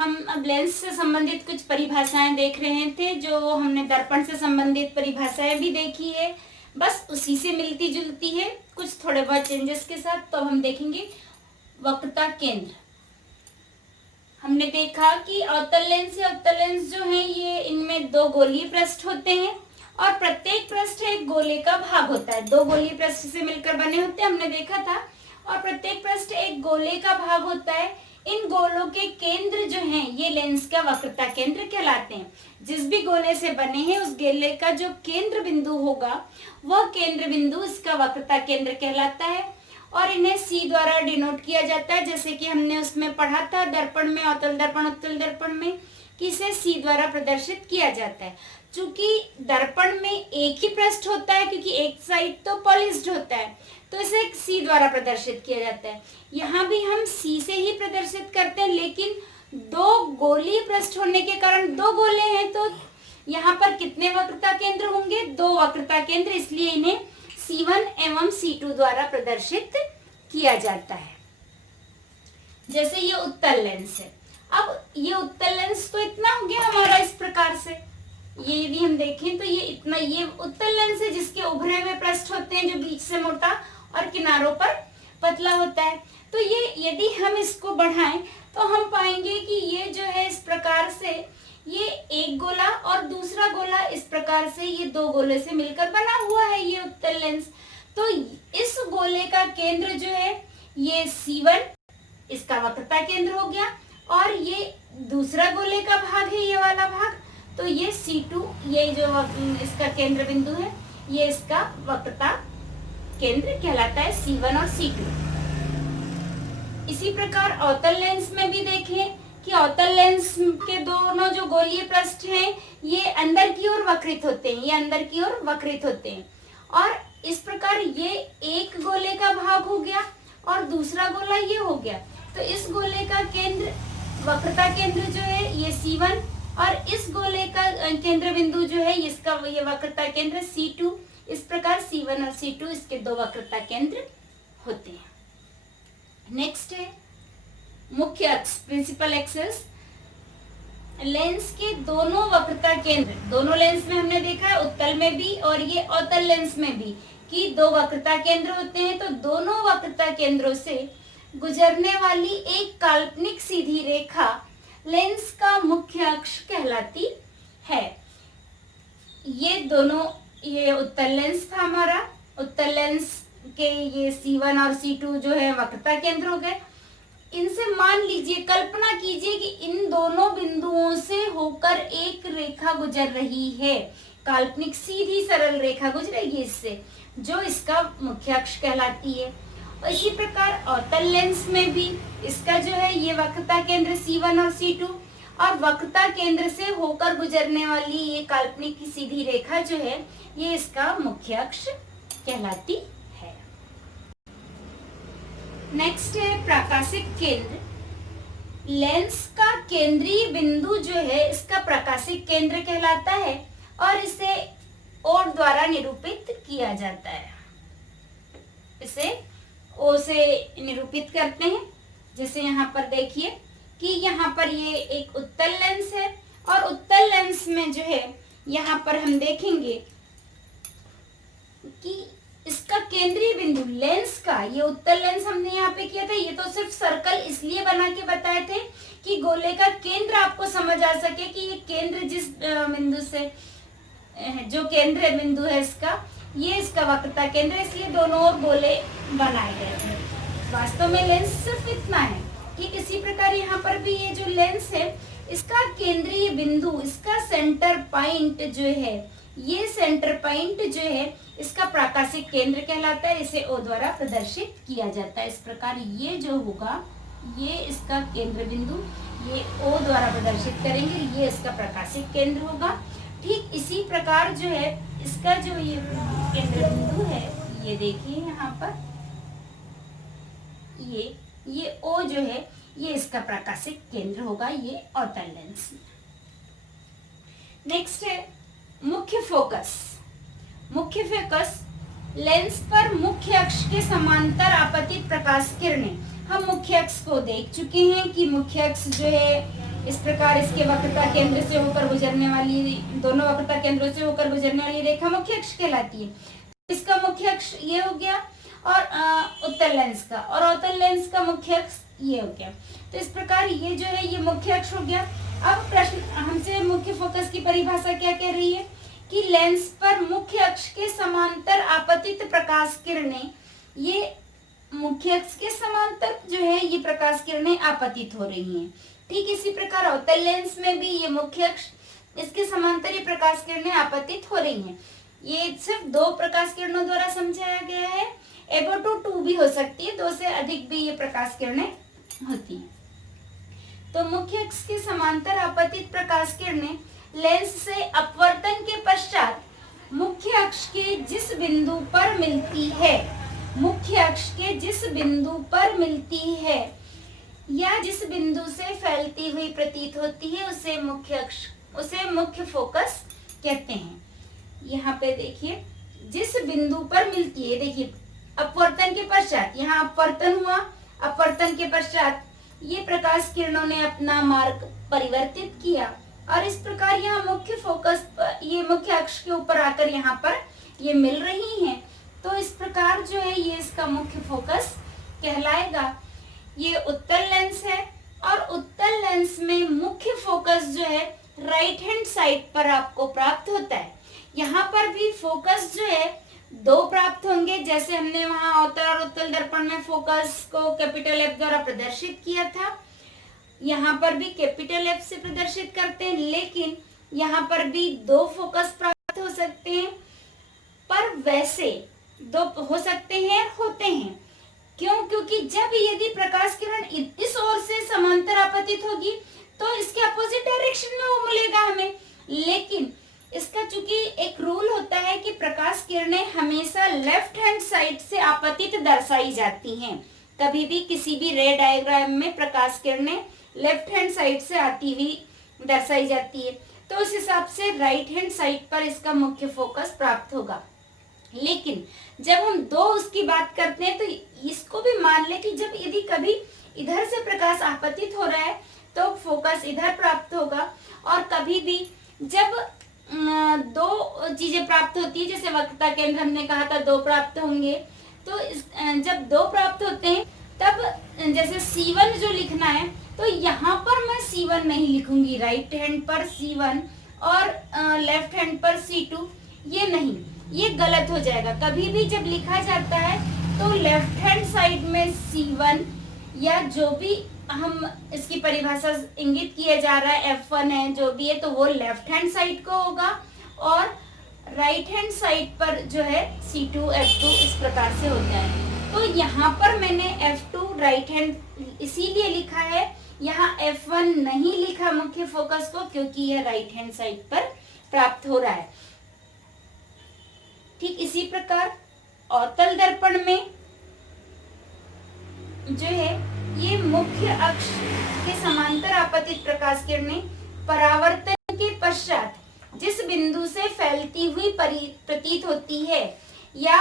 हम अब लेंस से संबंधित कुछ परिभाषाएं देख रहे थे, जो हमने दर्पण से संबंधित परिभाषाएं भी देखी है, बस उसी से मिलती जुलती है, कुछ थोड़े बहुत चेंजेस के साथ। तो हम देखेंगे वक्रता केंद्र। हमने देखा कि अवतल लेंस या उत्तल लेंस जो है ये इनमें दो गोलीय पृष्ठ होते हैं और प्रत्येक पृष्ठ एक गोले का भाग होता है। दो गोलीय पृष्ठ से मिलकर बने होते हैं, हमने देखा था, और प्रत्येक पृष्ठ एक गोले का भाग होता है। इन गोलों के केंद्र जो हैं ये लेंस का वक्रता केंद्र कहलाते हैं। जिस भी गोले से बने हैं उस गोले का जो केंद्र बिंदु होगा वह केंद्र बिंदु इसका वक्रता केंद्र कहलाता है और इन्हें C द्वारा डिनोट किया जाता है, जैसे कि हमने उसमें पढ़ा था दर्पण में, अवतल दर्पण उत्तल दर्पण में, कि इसे C द्वारा प्रदर्शित किया जाता है। चूंकि दर्पण में एक ही पृष्ठ होता है, क्योंकि एक साइड तो पॉलिश्ड होता है, तो इसे C द्वारा प्रदर्शित किया जाता है। यहाँ भी हम C से ही प्रदर्शित करते हैं, लेकिन दो गोलीय पृष्ठ होने के कारण दो गोले हैं, तो यहाँ पर कितने वक्रता केंद्र होंगे? दो वक्रता केंद्र, इसलिए इन्हें C1 एवं C2 द्वारा प्रदर्शित किया जाता है। जैसे ये उत्तल लेंस है। अब ये उत्तल लेंस तो इतना हो गया हमारा इस प्रकार से, ये यदि हम देखें तो ये इतना, ये उत्तल लेंस है जिसके उभरे हुए पृष्ठ होते हैं, जो बीच से मोटा और किनारों पर पतला होता है। तो ये यदि हम इसको बढ़ाएं तो हम पाएंगे कि ये जो है इस प्रकार से, ये एक गोला और दूसरा गोला इस प्रकार से, ये दो गोले से मिलकर बना हुआ है ये उत्तल लेंस। तो इस गोले का केंद्र जो है ये C1 इसका वक्रता केंद्र हो गया, और ये दूसरा गोले का भाग है ये वाला भाग, तो ये C2, ये जो इसका केंद्र बिंदु है ये इसका वक्रता केंद्र कहलाता है, C1 और C2। इसी प्रकार अवतल लेंस में भी देखें कि अवतल लेंस के दोनों जो गोलीय पृष्ठ हैं ये अंदर की ओर वक्रित होते हैं, ये अंदर की ओर वक्रित होते हैं, और इस प्रकार ये एक गोले का भाग हो गया और दूसरा गोला ये हो गया। तो इस गोले का केंद्र, वक्रता केंद्र जो है ये C1, और इस गोले का केंद्र बिंदु जो है इसका ये वक्रता केंद्र C2। इस प्रकार C1 और C2 इसके दो वक्रता केंद्र होते हैं। नेक्स्ट है मुख्य अक्ष, प्रिंसिपल एक्सिस। लेंस के दोनों वक्रता केंद्र, दोनों लेंस में हमने देखा है, उत्तल में भी और ये अवतल लेंस में भी, कि दो वक्रता केंद्र होते हैं। तो दोनों वक्रता केंद्रों से गुजरने वाली एक काल्पनिक सीधी रेखा लेंस का मुख्य अक्ष कहलाती है। ये दोनों, ये उत्तल लेंस था हमारा, उत्तल लेंस के ये C1 और C2 जो है वक्रता केंद्र हो गए। इनसे मान लीजिए, कल्पना कीजिए कि इन दोनों बिंदुओं से होकर एक रेखा गुजर रही है, काल्पनिक सीधी सरल रेखा गुजरेगी इससे, जो इसका मुख्य अक्ष कहलाती है। और इसी प्रकार अवतल लेंस में भी इसका जो है ये वक्रता केंद्र C1 और C2, और वक्रता केंद्र से होकर गुजरने वाली ये काल्पनिक की सीधी रेखा जो है ये इसका मुख्य अक्ष कहलाती है। नेक्स्ट है प्रकाशिक केंद्र। लेंस का केंद्रीय बिंदु जो है इसका प्रकाशिक केंद्र कहलाता है और इसे O द्वारा निरूपित किया जाता है। इसे O से निरूपित करते हैं। जैसे यहाँ पर देखिए कि यहाँ पर ये एक उत्तल लेंस है, और उत्तल लेंस में जो है यहाँ पर हम देखेंगे कि इसका केंद्रीय बिंदु लेंस का, ये उत्तल लेंस हमने यहाँ पे किया था, ये तो सिर्फ सर्कल इसलिए बना के बताए थे कि गोले का केंद्र आपको समझ आ सके कि ये केंद्र जिस बिंदु से, जो केंद्र बिंदु है इसका, ये इसका वक्रता केंद्र, इसलिए दोनों ओर गोले बनाए गए थे। वास्तव में लेंस सिर्फ इतना है। ठीक इसी प्रकार यहाँ पर भी ये जो लेंस है इसका केंद्रीय बिंदु, इसका सेंटर पॉइंट जो है, ये सेंटर पॉइंट जो है इसका प्रकाशिक केंद्र कहलाता है। इसे O द्वारा प्रदर्शित किया जाता है। इस प्रकार ये जो होगा, ये इसका केंद्र बिंदु, ये O द्वारा प्रदर्शित करेंगे, ये इसका प्रकाशिक केंद्र होगा। ठीक इसी प्रकार जो है इसका जो ये केंद्र बिंदु है, ये देखिए यहाँ पर, ये O जो है ये इसका प्रकाशिक केंद्र होगा, ये अवतल लेंस में। नेक्स्ट है मुख्य फोकस। मुख्य फोकस, लेंस पर मुख्य अक्ष के समांतर आपतित प्रकाश किरणें। हम मुख्य अक्ष को देख चुके हैं कि मुख्य अक्ष जो है इस प्रकार इसके वक्रता केंद्र से होकर गुजरने वाली, दोनों वक्रता केंद्रों से होकर गुजरने वाली रेखा मुख्य अक्ष कहलाती है। इसका मुख्य अक्ष ये हो गया, और उत्तल लेंस का, और अवतल लेंस का मुख्य अक्ष ये हो गया। तो इस प्रकार ये जो है ये मुख्य अक्ष हो गया। अब प्रश्न हमसे मुख्य फोकस की परिभाषा क्या कह रही है कि लेंस पर मुख्य अक्ष के समांतर आपतित प्रकाश किरणें, ये मुख्य अक्ष के समांतर जो है ये प्रकाश किरणें आपतित हो रही हैं। ठीक इसी प्रकार अवतल लेंस में भी ये मुख्य अक्ष, इसके समांतर ये प्रकाश किरणें आपतित हो रही हैं। ये सिर्फ 2 प्रकाश किरणों द्वारा समझाया गया है। एबो टू 2 भी हो सकती है, 2 से अधिक भी ये प्रकाश किरणें होती हैं। तो मुख्य अक्ष के समांतर आपतित प्रकाश किरणें लेंस से अपवर्तन के पश्चात मुख्य अक्ष के जिस बिंदु पर मिलती है, मुख्य अक्ष के जिस बिंदु पर मिलती है या जिस बिंदु से फैलती हुई प्रतीत होती है उसे मुख्य अक्ष, उसे मुख्य फोकस कहते हैं। यहाँ पे देखिए जिस बिंदु पर मिलती है, देखिए अपवर्तन के पश्चात, यहाँ अपवर्तन हुआ, अपवर्तन के पश्चात ये प्रकाश किरणों ने अपना मार्ग परिवर्तित किया और इस प्रकार यहाँ मुख्य फोकस, ये मुख्य अक्ष के ऊपर आकर यहाँ पर ये मिल रही हैं। तो इस प्रकार जो है ये इसका मुख्य फोकस कहलाएगा। ये उत्तल लेंस है और उत्तल लेंस में मुख्य फोकस जो है राइट हैंड साइड पर आपको प्राप्त होता है। यहाँ पर भी फोकस जो है 2 प्राप्त होंगे, जैसे हमने वहां अवतल और उत्तल दर्पण में फोकस को कैपिटल F द्वारा प्रदर्शित किया था। यहाँ पर भी कैपिटल F से प्रदर्शित करते हैं, लेकिन यहाँ पर भी 2 फोकस प्राप्त हो सकते हैं, पर वैसे 2 हो सकते हैं, होते हैं। क्यों? क्योंकि जब यदि प्रकाश किरण इस ओर से समांतर आपतित होगी तो इसके अपोजिट डायरेक्शन में वो मिलेगा हमें, लेकिन इसका चूंकि एक रूल होता है कि प्रकाश किरणें हमेशा लेफ्ट हैंड साइड से आपतित दर्शाई जाती हैं। कभी भी किसी भी रे डायग्राम में प्रकाश किरणें लेफ्ट हैंड साइड से आती हुई दर्शाई जाती है, तो उस हिसाब से राइट हैंड साइड पर इसका मुख्य फोकस प्राप्त होगा। लेकिन जब हम 2 उसकी बात करते हैं तो इसको भी मान ले कि जब यदि कभी इधर से प्रकाश आपतित हो रहा है तो फोकस इधर प्राप्त होगा, और कभी भी जब 2 चीजें प्राप्त होती है, जैसे वक्रता केंद्र हमने कहा था 2 प्राप्त होंगे, तो जब 2 प्राप्त होते हैं तब जैसे C1 जो लिखना है तो यहाँ पर मैं C1 नहीं लिखूंगी, राइट हैंड पर C1 और लेफ्ट हैंड पर C2, ये नहीं, ये गलत हो जाएगा। कभी भी जब लिखा जाता है तो लेफ्ट हैंड साइड में C1 या जो भी हम इसकी परिभाषा इंगित किया जा रहा है F1 है जो भी है, तो वो लेफ्ट हैंड साइड को होगा, और राइट हैंड साइड पर जो है C2 F2 इस प्रकार से होता है। तो यहाँ पर मैंने F2 राइट हैंड इसीलिए लिखा है, यहाँ F1 नहीं लिखा मुख्य फोकस को, क्योंकि यह राइट हैंड साइड पर प्राप्त हो रहा है। ठीक इसी प्रकार अवतल दर्पण में जो है ये मुख्य अक्ष के समांतर आपतित प्रकाश किरणें परावर्तन के पश्चात जिस बिंदु से फैलती हुई प्रतीत होती है या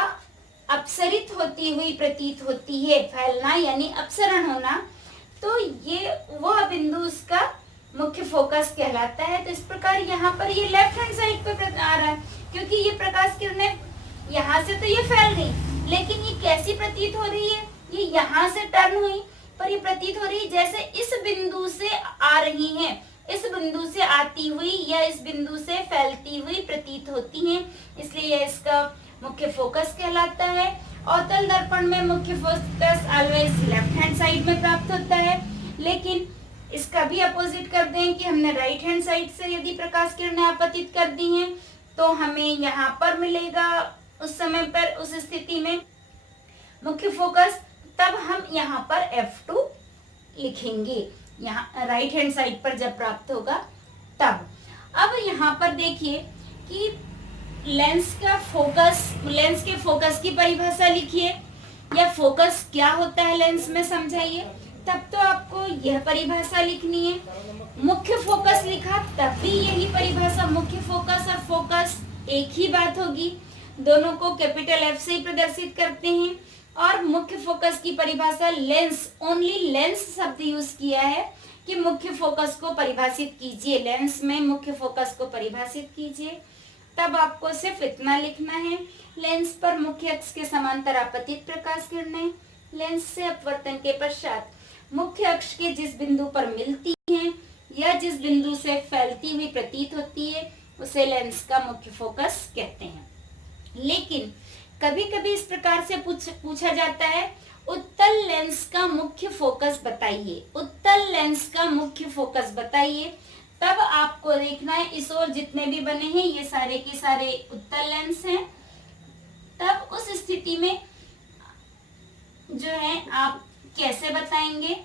अपसरित होती हुई प्रतीत होती है, फैलना यानी अपसरण होना, तो ये वह बिंदु उसका मुख्य फोकस कहलाता है। तो इस प्रकार यहाँ पर ये लेफ्ट हैंड साइड पर आ रहा है, क्योंकि ये प्रकाश किरणें यहाँ से तो ये फैल गई, लेकिन ये कैसी प्रतीत हो रही है, ये यहाँ से टर्न हुई, पर ये प्रतीत हो रही है जैसे इस बिंदु से आ रही हैं, इस बिंदु से आती हुई या इस बिंदु से फैलती हुई प्रतीत होती हैं, इसलिए यह इसका मुख्य फोकस कहलाता है। अवतल दर्पण में मुख्य focus always left hand side में प्राप्त होता है, लेकिन इसका भी अपोजिट कर दें कि हमने राइट हैंड साइड से यदि प्रकाश किरणें आपतित कर दी हैं तो हमें यहाँ पर मिलेगा उस समय पर, उस स्थिति में मुख्य फोकस, तब हम यहाँ पर F2 लिखेंगे, यहाँ राइट हैंड साइड पर जब प्राप्त होगा तब। अब यहाँ पर देखिए कि लेंस का फोकस, लेंस के फोकस की परिभाषा लिखिए या फोकस क्या होता है लेंस में समझाइए, तब तो आपको यह परिभाषा लिखनी है। मुख्य फोकस लिखा तब भी यही परिभाषा, मुख्य फोकस और फोकस एक ही बात होगी, दोनों को कैपिटल F से ही प्रदर्शित करते हैं। और मुख्य फोकस की परिभाषा लेंस, ओनली लेंस शब्द यूज किया है, कि मुख्य फोकस को परिभाषित कीजिए, लेंस में मुख्य फोकस को परिभाषित कीजिए, तब आपको सिर्फ इतना लिखना है, लेंस पर मुख्य अक्ष के समांतर आपतित प्रकाश किरणें लेंस से अपवर्तन के पश्चात मुख्य अक्ष के जिस बिंदु पर मिलती हैं या जिस बिंदु से फैलती हुई प्रतीत होती है उसे लेंस का मुख्य फोकस कहते हैं। लेकिन कभी कभी इस प्रकार से पूछा जाता है, उत्तल लेंस का मुख्य फोकस बताइए, उत्तल लेंस का मुख्य फोकस बताइए। तब आपको देखना है इस ओर जितने भी बने हैं ये सारे के सारे उत्तल लेंस हैं। तब उस स्थिति में जो है आप कैसे बताएंगे,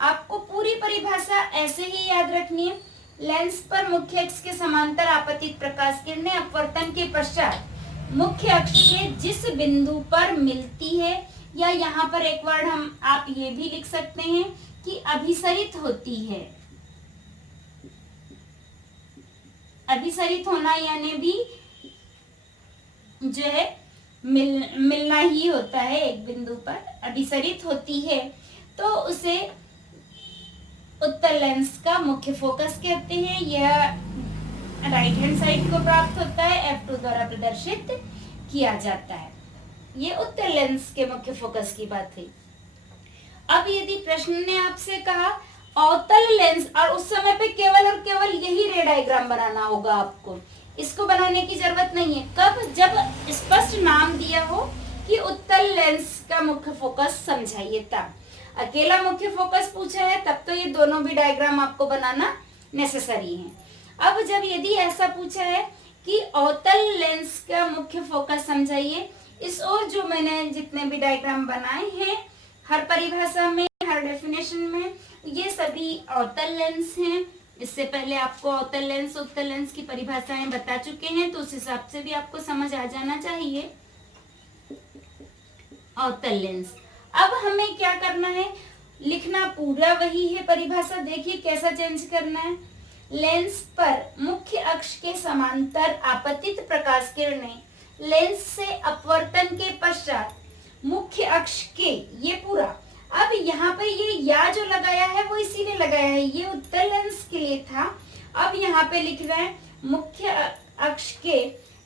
आपको पूरी परिभाषा ऐसे ही याद रखनी है। लेंस पर मुख्य अक्ष के समांतर आपतित प्रकाश किरणें अपवर्तन के पश्चात मुख्य अक्ष के जिस बिंदु पर मिलती है, या यहाँ पर एक वर्ड आप ये भी लिख सकते हैं कि अभिसरित होती है। अभिसरित होना यानी भी जो है मिलना ही होता है, एक बिंदु पर अभिसरित होती है तो उसे उत्तल लेंस का मुख्य फोकस कहते हैं। यह राइट हैंड साइड को प्राप्त होता है, F2 द्वारा प्रदर्शित किया जाता है। ये उत्तल लेंस के मुख्य फोकस की बात हुई। अब यदि प्रश्न ने आपसे कहा अवतल लेंस, और उस समय पे केवल और केवल यही रे डायग्राम बनाना होगा आपको, इसको बनाने की जरूरत नहीं है। कब? जब स्पष्ट नाम दिया हो कि उत्तल लेंस का मुख्य फोकस समझाइए। तब अकेला मुख्य फोकस पूछा है तब तो ये दोनों भी डायग्राम आपको बनाना नेसेसरी है। अब जब यदि ऐसा पूछा है कि अवतल लेंस का मुख्य फोकस समझाइए, इस ओर जो मैंने जितने भी डायग्राम बनाए हैं हर परिभाषा में, हर डेफिनेशन में, ये सभी अवतल लेंस हैं। इससे पहले आपको अवतल लेंस उत्तल लेंस की परिभाषाएं बता चुके हैं, तो उस हिसाब से भी आपको समझ आ जाना चाहिए अवतल लेंस। अब हमें क्या करना है, लिखना पूरा वही है परिभाषा। देखिए कैसा चेंज करना है। लेंस पर मुख्य अक्ष के समांतर आपतित प्रकाश किरणें लेंस से अपवर्तन के पश्चात मुख्य अक्ष के, ये पूरा। अब यहाँ पे ये या जो लगाया है वो इसीलिए लगाया है, ये उत्तल लेंस के लिए था। अब यहाँ पे लिख रहे हैं मुख्य अक्ष के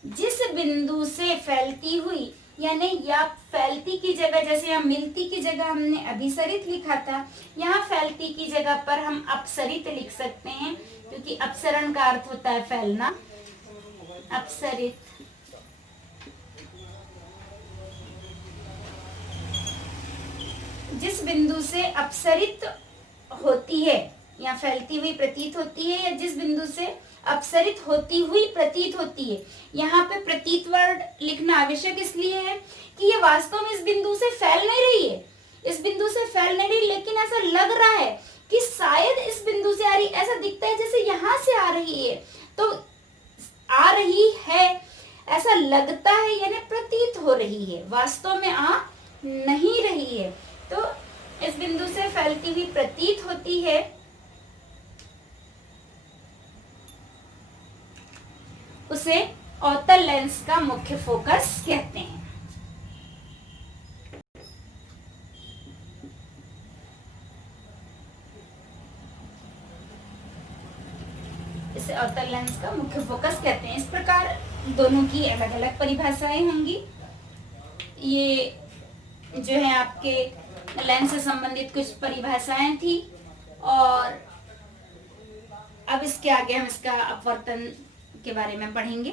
जिस बिंदु से फैलती हुई, यानी या फैलती की जगह, जैसे यहाँ मिलती की जगह हमने अभिसरित लिखा था, यहाँ फैलती की जगह पर हम अपसरित लिख सकते हैं, क्योंकि अपसरण का अर्थ होता है फैलना। अपसरित जिस बिंदु से अपसरित होती है या फैलती हुई प्रतीत होती है, या जिस बिंदु से अपसरित होती हुई प्रतीत होती है। यहाँ पे प्रतीत वर्ड लिखना आवश्यक इसलिए है कि ये वास्तव में इस बिंदु से फैल नहीं रही है, इस बिंदु से फैल नहीं रही, लेकिन ऐसा लग रहा है कि शायद इस बिंदु से आ रही, ऐसा दिखता है जैसे यहाँ से आ रही है, तो आ रही है ऐसा लगता है, यानी प्रतीत हो रही है, वास्तव में आ नहीं रही है। तो इस बिंदु से फैलती हुई प्रतीत होती है, उसे अवतल लेंस का मुख्य फोकस कहते हैं। इसे अवतल लेंस का मुख्य फोकस कहते हैं। इस प्रकार दोनों की अलग अलग परिभाषाएं होंगी। ये जो है आपके लेंस से संबंधित कुछ परिभाषाएं थी, और अब इसके आगे हम इसका अपवर्तन के बारे में पढ़ेंगे।